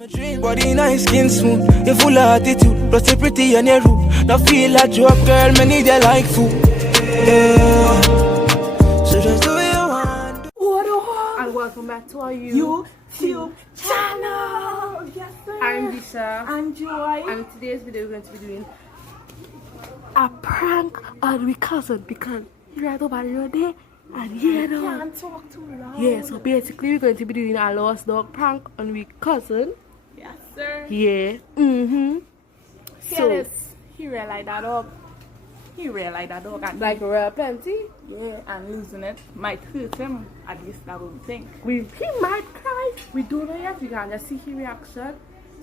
Body nice, skin smooth, you full of attitude, plus you pretty and you rude. Now feel like drop girl, me need you like food. Yeah. So just do what you want. And welcome back to our YouTube channel. Yes, sir. I'm Disha. I'm Joy. And in today's video we're going to be doing a prank on my cousin because he right over the road there and you know. Can't talk too loud. Yeah, so basically we're going to be doing a lost dog prank on my cousin. Yes, sir. Yeah. So he realized that dog. He realized that dog and Like real plenty. yeah, and losing it might hurt him. At least that would think. He might cry. We don't know yet. We can just see his reaction.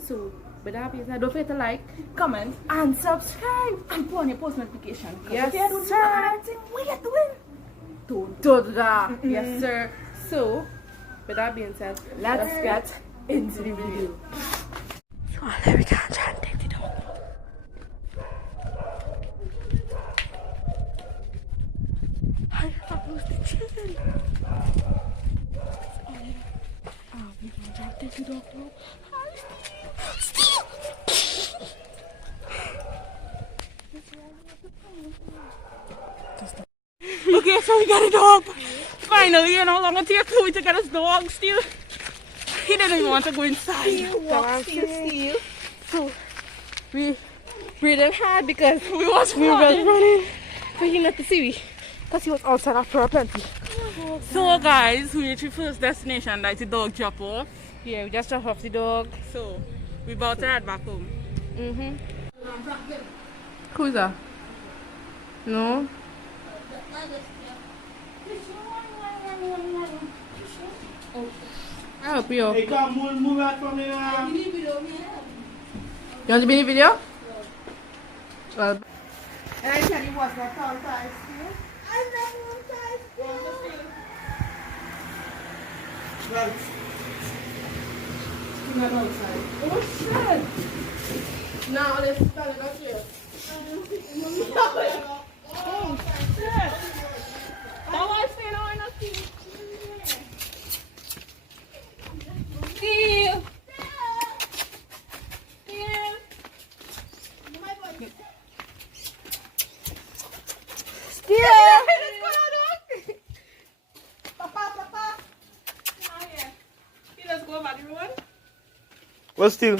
So with that being said, don't forget to like, Comment and subscribe. and put on your post notification. Yes, if you don't sir. anything, what you doing? Don't do that. Yes, sir. So with that being said, Let's get into the video. So there we can try and take the dog. I have lost the children. We can try and take the dog now. Steve! Okay, so we got a dog. Finally, you know, long take Chloe to get his dog still. He didn't even want to go inside. So we breathing hard because We was we were running. running for him not to see me because he was outside after a plenty. So guys, we reached the first destination, that's the dog drop off. Yeah, we just dropped off the dog. So we about to head back home. Who's that? No? I help you. Hey, come move out from here. You want to be in the video? Well, And I tell you what's that tall size oh shit! Now let's start it up here. What's still?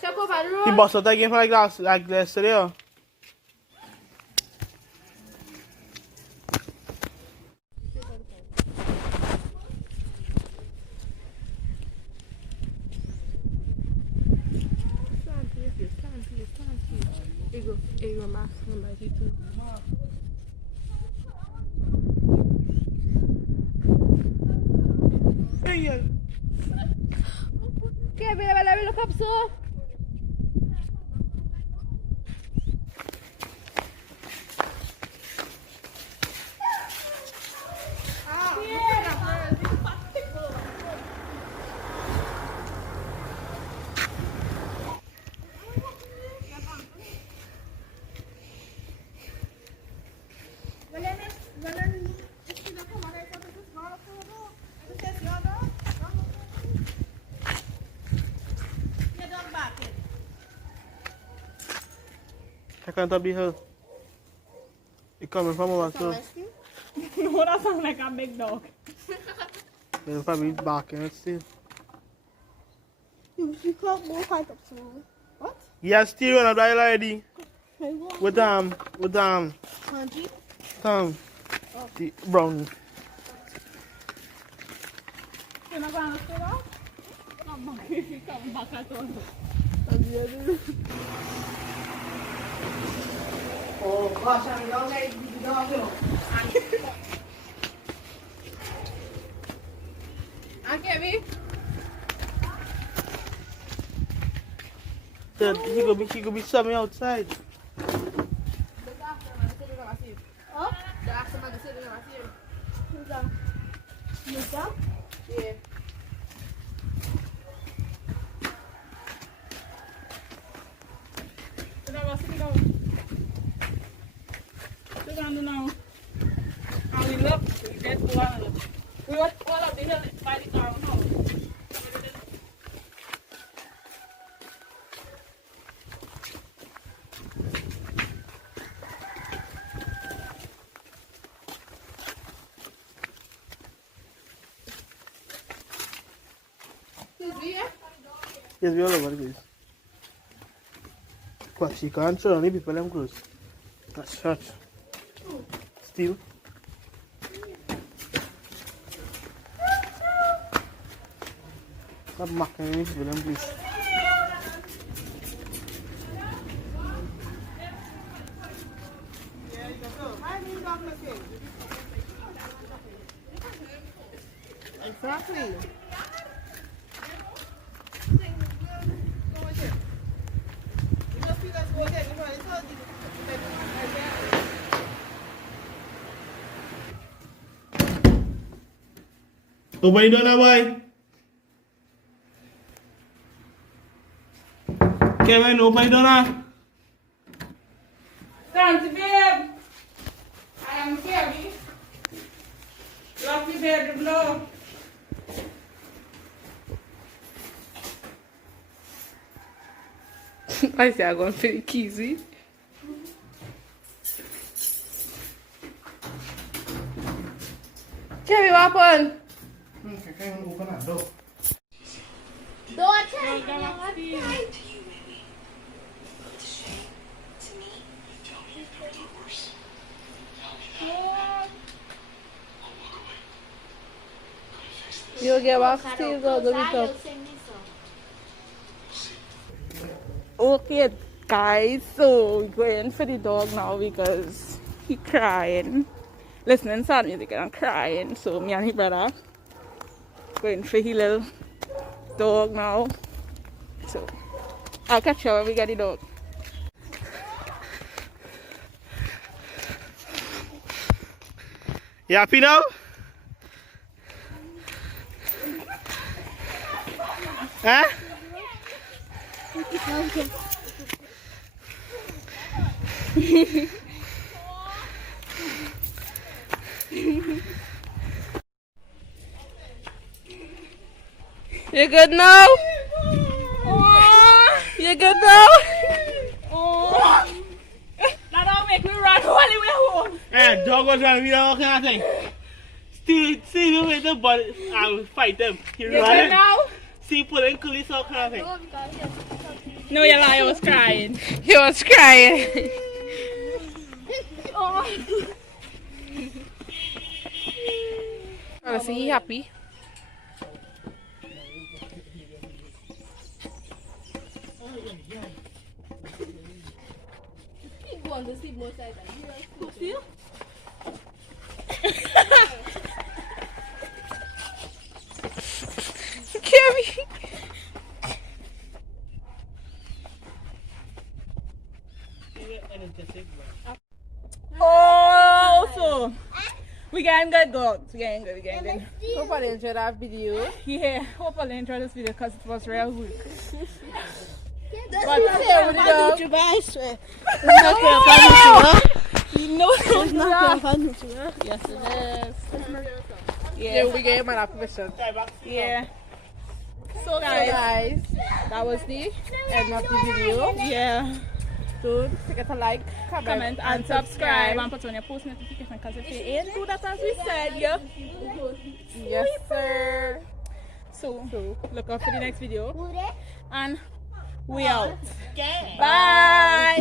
Check over the He road. bust out again for like yesterday. Oh. Here you go, Max. Number 2. Hey, Okay, baby, let me look up so. I can't be her. He coming from over too. No, that sounds like a big dog. They'll probably barking it still. You can't go quite up soon. What? Yeah, still on a dial ID. With Tom. Country? Tom. The brownie. You're not going to stay off? Come back if you come back at all. Oh gosh, I'm not like the dog. Okay, me. He could be somewhere outside. Oh? The action man is sitting in my seat. Who's that? Who's that? Yeah. Sit down, sit down. Sit down now. And we look, we get one. We were all up the hill by the car now. Yes, we all over the place. But she can't show any people them close. That's shot. Still. Stop marking any people them please. Exactly. Open the door now, boy. Kevin, open the door now. Thanks, babe. I am Kevin. Lock the bedroom door. I say I'm going for the keys. Eh? Kevin, what happened? I can't open that door. You'll get back Steve though, the bit up. Okay, guys, so we're going for the dog now because he crying. Listening to sad music and crying. So me and his brother going for his little dog now. So I'll catch you when we get the dog. You happy now? Huh? You good now? You good now? That don't make me run all the way home. Eh, dog was running me all kind of thing. Still, see him with the but I will fight them. He You good running. now? See pulling police all kind of thing. No, you lie, I was crying. He was crying. Honestly, he happy. Carrie. Oh, so we getting good dogs. We getting good. Hope I enjoyed that video. Yeah, hope you enjoyed this video because it was real good. But say with the dog. You know it's not Yes, it is. Yeah, Yeah, we gave him an permission. yeah. So So guys, guys, that was the end of the video. yeah. Don't forget to like, Comment and subscribe and put on your post notification because if you ain't do that as we said, yeah. Yes, sir. So look out for the next video and we out. Bye.